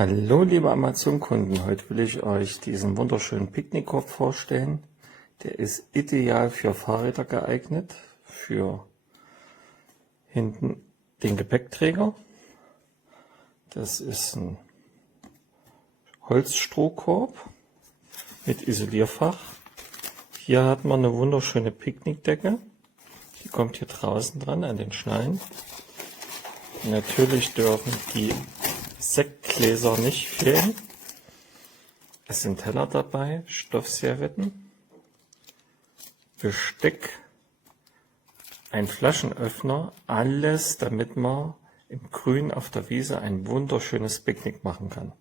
Hallo liebe Amazon-Kunden, heute will ich euch diesen wunderschönen Picknickkorb vorstellen. Der ist ideal für Fahrräder geeignet, für hinten den Gepäckträger. Das ist ein Holzstrohkorb mit Isolierfach. Hier hat man eine wunderschöne Picknickdecke, die kommt hier draußen dran an den Schnallen. Natürlich dürfen die Sektgläser nicht fehlen. Es sind Teller dabei, Stoffservietten, Besteck, ein Flaschenöffner, alles damit man im Grün auf der Wiese ein wunderschönes Picknick machen kann.